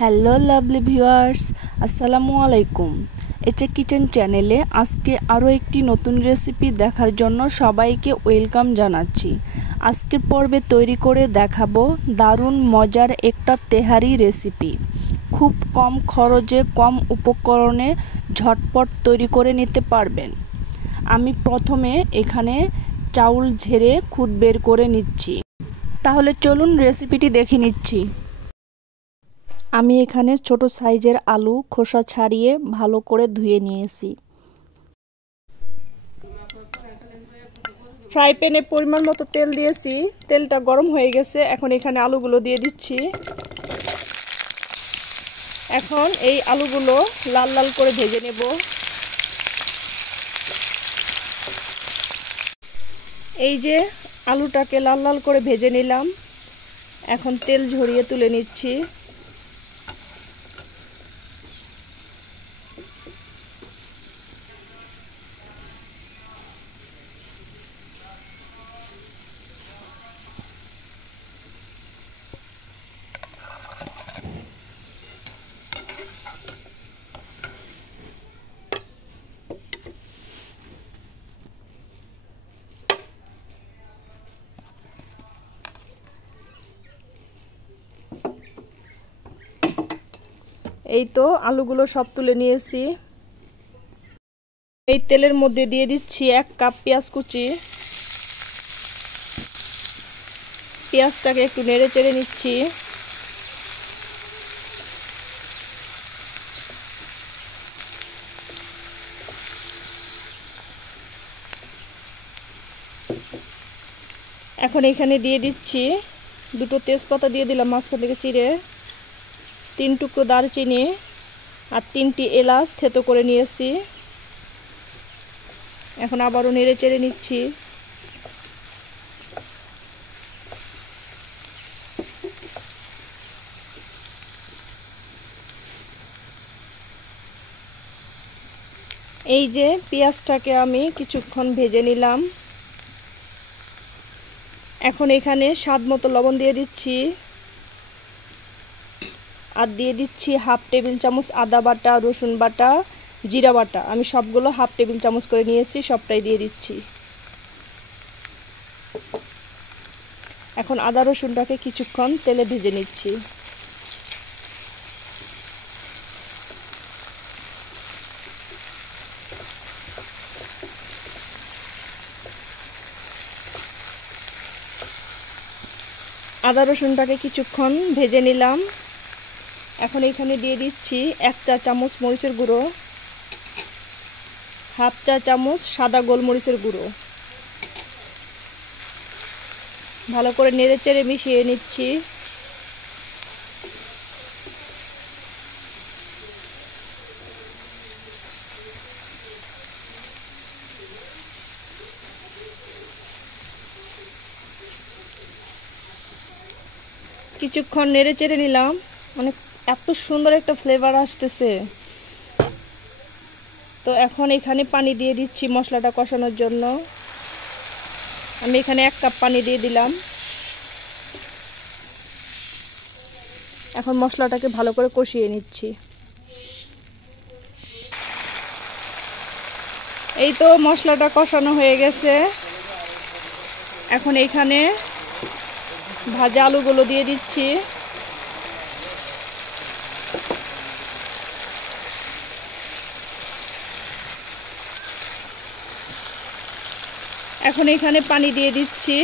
Hello lovely viewers, আসসালামু আলাইকুম। এটা কিচেন চ্যানেলে আজকে আরও একটি নতুন রেসিপি দেখার জন্য সবাইকে ওয়েলকাম জানাচ্ছি। আজকের পর্বে তৈরি করে দেখাবো দারুণ মজার একটা তেহারি রেসিপি। খুব কম খরচে কম উপকরণে ঝটপট তৈরি করে নিতে পারবেন। আমি প্রথমে এখানে চাউল ঝেড়ে খুদ বের করে নিচ্ছি। তাহলে চলুন রেসিপিটি দেখে নিচ্ছি। আমি এখানে ছোট সাইজের আলু খোসা ছাড়িয়ে ভালো করে ধুয়ে নিয়েছি। ফ্রাই প্যানে পরিমাণ মতো তেল দিয়েছি, তেলটা গরম হয়ে গেছে। এখন এখানে আলুগুলো দিয়ে দিচ্ছি। এখন এই আলুগুলো লাল লাল করে ভেজে নেব। এই যে আলুটাকে লাল লাল করে ভেজে নিলাম, এখন তেল ঝরিয়ে তুলে নিচ্ছি। এই তো আলুগুলো সব তুলে নিয়েছি। এই তেলের মধ্যে দিয়ে দিচ্ছি 1 কাপ পেঁয়াজ কুচি। পেঁয়াজটাকে একটু নেড়ে চেড়ে নিচ্ছি। এখন এখানে দিয়ে দিচ্ছি 2টো তেজপাতা দিয়ে দিলাম মাঝখান থেকে চিড়ে, 3 টুকরো দারচিনি আর 3টি এলাচ থেতো করে নিয়েছি। এখন আবারও নেড়ে চেড়ে নিচ্ছি। এই যে পেঁয়াজটাকে আমি কিছুক্ষণ ভেজে নিলাম। এখন এখানে স্বাদ মতো লবণ দিয়ে দিচ্ছি আর দিয়ে দিচ্ছি 1/2 টেবিল চামচ আদা বাটা, রসুন বাটা, জিরা বাটা। আমি সবগুলো 1/2 টেবিল চামচ করে নিয়েছি, সবটাই দিয়ে দিচ্ছি। এখন আদা রসুনটাকে কিছুক্ষণ তেলে ভেজে নিচ্ছি। আদা রসুনটাকে কিছুক্ষণ ভেজে নিলাম। এখন এখানে দিয়ে দিচ্ছি 1 চা চামচ মরিচের গুঁড়ো, 1/2 চা চামচ সাদা গোলমরিচের গুঁড়ো। ভালো করে নেড়ে চেড়ে মিশিয়ে নিচ্ছি। কিছুক্ষণ নেড়ে চেড়ে নিলাম, মানে এত সুন্দর একটা ফ্লেভার আসতেছে। তো এখন এখানে পানি দিয়ে দিচ্ছি মশলাটা কষানোর জন্য। আমি এখানে 1 কাপ পানি দিয়ে দিলাম। এখন মশলাটাকে ভালো করে কষিয়ে নিচ্ছি। এই তো মশলাটা কষানো হয়ে গেছে। এখন এখানে ভাজা আলুগুলো দিয়ে দিচ্ছি। এখন এখানে পানি দিয়ে দিচ্ছি।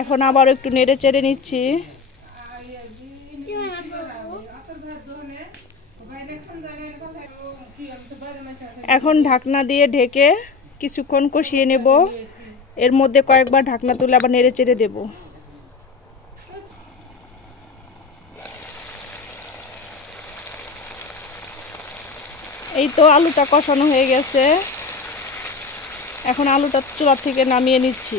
এখন আবার একটু নেড়ে চেড়ে নিচ্ছি। এখন ঢাকনা দিয়ে ঢেকে কিছুক্ষণ কষিয়ে নেব। এর মধ্যে কয়েকবার ঢাকনা তুলে আবার নেড়ে চেড়ে দেব। এই তো আলুটা কষানো হয়ে গেছে। এখন আলুটা চুলা থেকে নামিয়ে নিচ্ছি।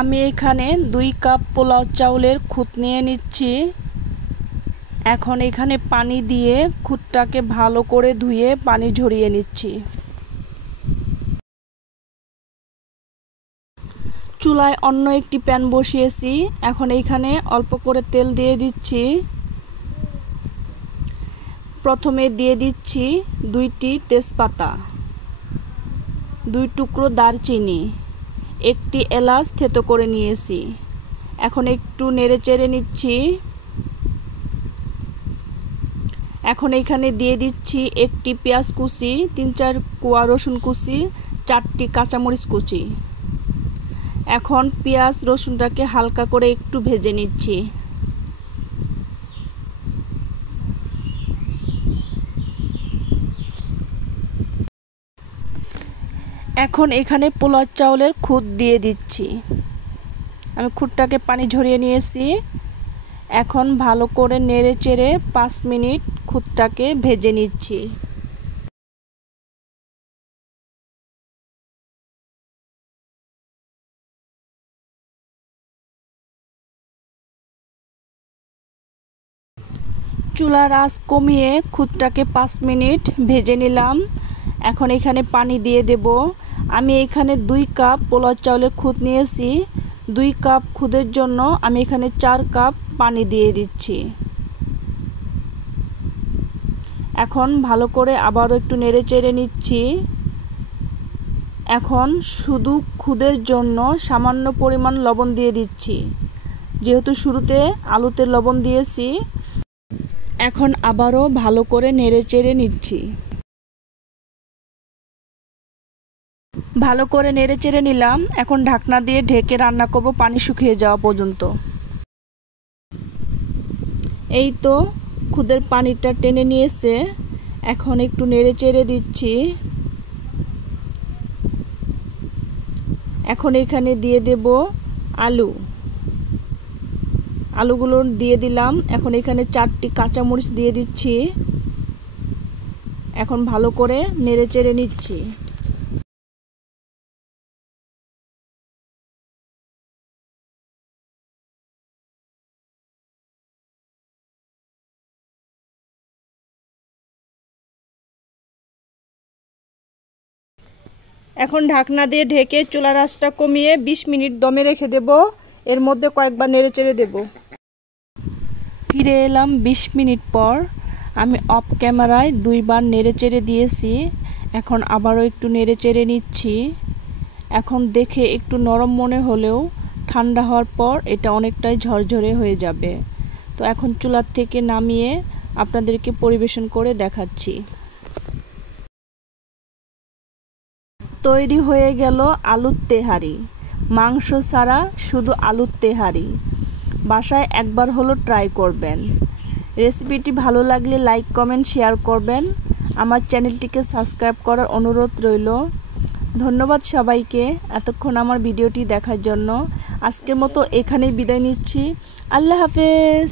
আমি এখানে 2 কাপ পোলাও চাউলের খুদ নিয়ে নিচ্ছি। এখন এখানে পানি দিয়ে খুদটাকে ভালো করে ধুয়ে পানি ঝরিয়ে নিচ্ছি। চুলায় অন্য একটি প্যান বসিয়েছি। এখন এইখানে অল্প করে তেল দিয়ে দিচ্ছি। প্রথমে দিয়ে দিচ্ছি 2টি তেজপাতা, 2 টুকরো দারচিনি, 1টি এলাচ থেতো করে নিয়েছি। এখন একটু নেড়েচেড়ে নিচ্ছি। এখন এখানে দিয়ে দিচ্ছি 1টি পেঁয়াজ কুচি, 3-4 কোয়া রসুন কুচি, 4টি কাঁচামরিচ কুচি। এখন পেঁয়াজ রসুনটাকে হালকা করে একটু ভেজে নিচ্ছি। এখন এখানে পোলাও চাউলের খুদ দিয়ে দিচ্ছি। আমি খুদটাকে পানি ঝরিয়ে নিয়েছি। এখন ভালো করে নেড়ে চেড়ে 5 মিনিট খুদটাকে ভেজে নিচ্ছি। চুলার আঁচ কমিয়ে খুদটাকে 5 মিনিট ভেজে নিলাম। এখন এখানে পানি দিয়ে দেব। আমি এখানে 2 কাপ পোলাও চাউলের খুদ নিয়েছি। 2 কাপ খুদের জন্য আমি এখানে 4 কাপ পানি দিয়ে দিচ্ছি। এখন ভালো করে আবারও একটু নেড়ে চেড়ে নিচ্ছি। এখন শুধু খুদের জন্য সামান্য পরিমাণ লবণ দিয়ে দিচ্ছি, যেহেতু শুরুতে আলুতে লবণ দিয়েছি। এখন আবারও ভালো করে নেড়ে চেড়ে নিচ্ছি। ভালো করে নেড়ে চেড়ে নিলাম। এখন ঢাকনা দিয়ে ঢেকে রান্না করব পানি শুকিয়ে যাওয়া পর্যন্ত। এই তো খুদের পানিটা টেনে নিয়েছে। এখন একটু নেড়ে চেড়ে দিচ্ছি। এখন এখানে দিয়ে দেব আলুগুলো দিয়ে দিলাম। এখন এখানে 4টি কাঁচামরিচ দিয়ে দিচ্ছি। এখন ভালো করে নেড়ে চেড়ে নিচ্ছি। এখন ঢাকনা দিয়ে ঢেকে চুলার আঁচটা কমিয়ে 20 মিনিট দমে রেখে দেব। এর মধ্যে কয়েকবার নেড়ে চেড়ে দেব। ফিরে এলাম 20 মিনিট পর। আমি অফ ক্যামেরায় 2 বার নেড়ে চেড়ে দিয়েছি। এখন আবারও একটু নেড়ে চেড়ে নিচ্ছি। এখন দেখে একটু নরম মনে হলেও ঠান্ডা হওয়ার পর এটা অনেকটাই ঝরঝরে হয়ে যাবে। তো এখন চুলার থেকে নামিয়ে আপনাদেরকে পরিবেশন করে দেখাচ্ছি। তৈরি হয়ে গেল আলুর তেহারি। মাংস ছাড়া শুধু আলুর তেহারি। বাসায় একবার হলো ট্রাই করবেন। রেসিপিটি ভালো লাগলে লাইক, কমেন্ট, শেয়ার করবেন। আমার চ্যানেলটিকে সাবস্ক্রাইব করার অনুরোধ রইল। ধন্যবাদ সবাইকে এতক্ষণ আমার ভিডিওটি দেখার জন্য। আজকের মতো এখানেই বিদায় নিচ্ছি। আল্লাহ হাফেজ।